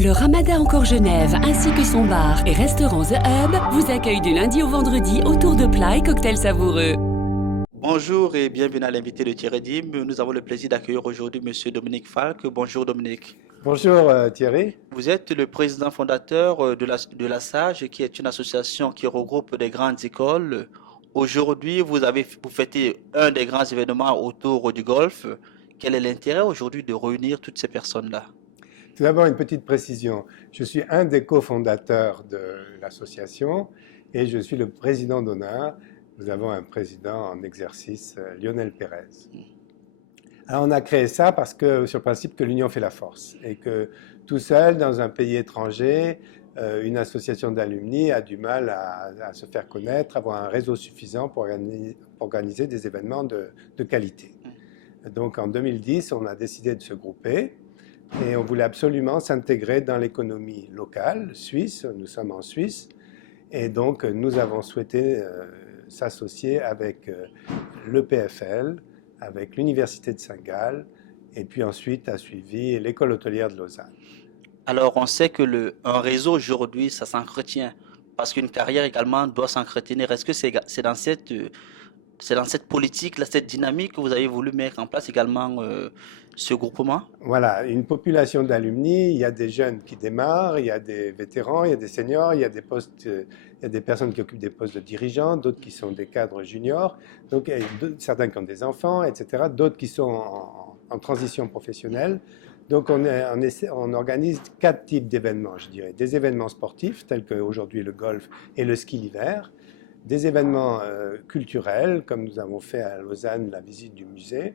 Le Ramada Encore Genève ainsi que son bar et restaurant The Hub vous accueillent du lundi au vendredi autour de plats et cocktails savoureux. Bonjour et bienvenue à l'invité de Thierry Dim. Nous avons le plaisir d'accueillir aujourd'hui Monsieur Dominique Falk. Bonjour Dominique. Bonjour Thierry. Vous êtes le président fondateur de la SAGE, qui est une association qui regroupe des grandes écoles. Aujourd'hui, vous fêtez un des grands événements autour du golf. Quel est l'intérêt aujourd'hui de réunir toutes ces personnes-là? Tout d'abord, une petite précision. Je suis un des cofondateurs de l'association et je suis le président d'honneur. Nous avons un président en exercice, Lionel Pérez. Alors, on a créé ça parce que, sur le principe que l'union fait la force et que tout seul, dans un pays étranger, une association d'alumni a du mal à se faire connaître, avoir un réseau suffisant pour organiser des événements de qualité. Donc, en 2010, on a décidé de se grouper. Et on voulait absolument s'intégrer dans l'économie locale, suisse. Nous sommes en Suisse. Et donc, nous avons souhaité s'associer avec le PFL, avec l'Université de Saint-Gall, et puis ensuite a suivi l'École hôtelière de Lausanne. Alors, on sait que un réseau aujourd'hui, ça s'entretient, parce qu'une carrière également doit s'entretenir. Est-ce que c'est dans cette politique, cette dynamique que vous avez voulu mettre en place également ce groupement? Voilà, une population d'alumni, il y a des jeunes qui démarrent, il y a des vétérans, il y a des seniors, il y a des postes, il y a des personnes qui occupent des postes de dirigeants, d'autres qui sont des cadres juniors, donc certains qui ont des enfants, etc., d'autres qui sont en transition professionnelle. Donc on organise 4 types d'événements, je dirais. Des événements sportifs, tels qu'aujourd'hui le golf et le ski l'hiver, des événements culturels, comme nous avons fait à Lausanne la visite du musée,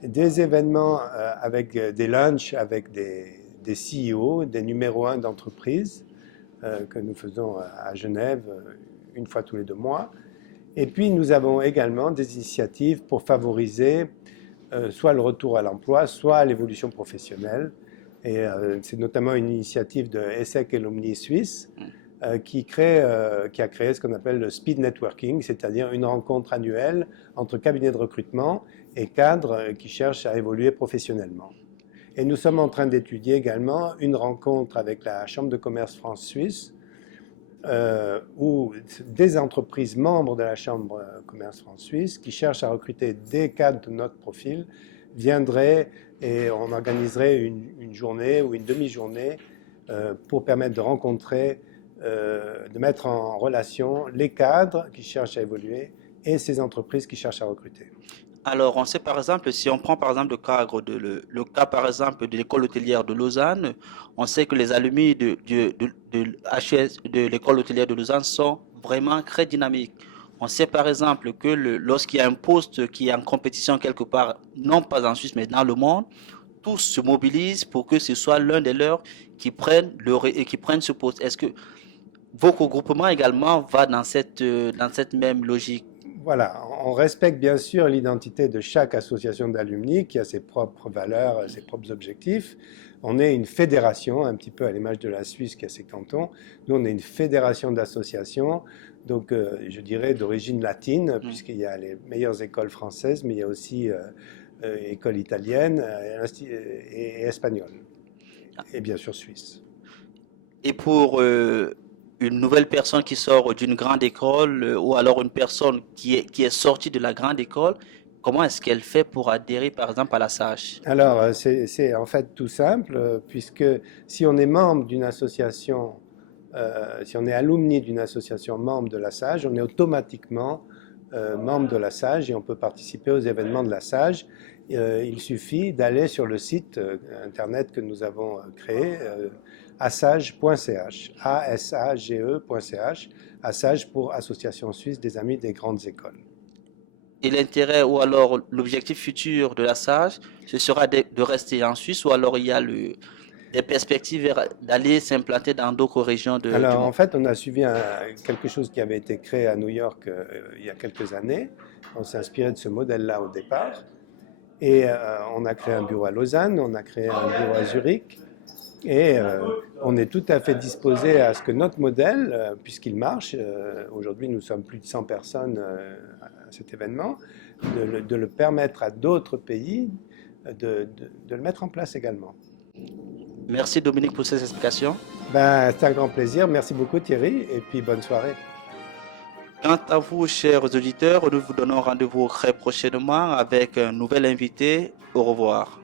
des événements avec des lunchs avec des CEO, des numéros 1 d'entreprise que nous faisons à Genève une fois tous les 2 mois. Et puis nous avons également des initiatives pour favoriser soit le retour à l'emploi, soit l'évolution professionnelle. Et c'est notamment une initiative de ESSEC et l'Omni Suisse qui a créé ce qu'on appelle le speed networking, c'est-à-dire une rencontre annuelle entre cabinets de recrutement et cadres qui cherchent à évoluer professionnellement. Et nous sommes en train d'étudier également une rencontre avec la Chambre de commerce France-Suisse, où des entreprises membres de la Chambre de commerce France-Suisse qui cherchent à recruter des cadres de notre profil viendraient et on organiserait une journée ou une demi-journée pour permettre de rencontrer, de mettre en relation les cadres qui cherchent à évoluer et ces entreprises qui cherchent à recruter. Alors, on sait par exemple, si on prend par exemple le cas par exemple de l'école hôtelière de Lausanne, on sait que les alumni de HES, de l'école hôtelière de Lausanne sont vraiment très dynamiques. On sait par exemple que lorsqu'il y a un poste qui est en compétition quelque part, non pas en Suisse mais dans le monde, tous se mobilisent pour que ce soit l'un des leurs qui prenne ce poste. Est-ce que vos regroupements également va dans cette même logique? Voilà, on respecte bien sûr l'identité de chaque association d'alumni qui a ses propres valeurs, ses propres objectifs. On est une fédération, un petit peu à l'image de la Suisse qui a ses cantons. Nous, on est une fédération d'associations, donc je dirais d'origine latine, puisqu'il y a les meilleures écoles françaises, mais il y a aussi écoles italiennes et espagnoles, et bien sûr suisses. Et pour une nouvelle personne qui sort d'une grande école ou alors une personne qui est sortie de la grande école, comment est-ce qu'elle fait pour adhérer par exemple à la SAGE? Alors, c'est en fait tout simple, puisque si on est membre d'une association, si on est alumni d'une association membre de la SAGE, on est automatiquement membre de la SAGE et on peut participer aux événements de la SAGE. Il suffit d'aller sur le site internet que nous avons créé, asage.ch, asage.ch, ASAGE pour Association Suisse des Amis des Grandes Écoles. Et l'intérêt ou alors l'objectif futur de la SAGE, ce sera de rester en Suisse ou alors il y a des perspectives d'aller s'implanter dans d'autres régions du Alors, en monde? fait, on a suivi quelque chose qui avait été créé à New York il y a quelques années. On s'est inspiré de ce modèle-là au départ. Et on a créé un bureau à Lausanne, on a créé un bureau à Zurich. Et on est tout à fait disposé à ce que notre modèle, puisqu'il marche, aujourd'hui nous sommes plus de 100 personnes à cet événement, de le permettre à d'autres pays de le mettre en place également. Merci Dominique pour ces explications. Ben, c'est un grand plaisir. Merci beaucoup Thierry et puis bonne soirée. Quant à vous, chers auditeurs, nous vous donnons rendez-vous très prochainement avec un nouvel invité. Au revoir.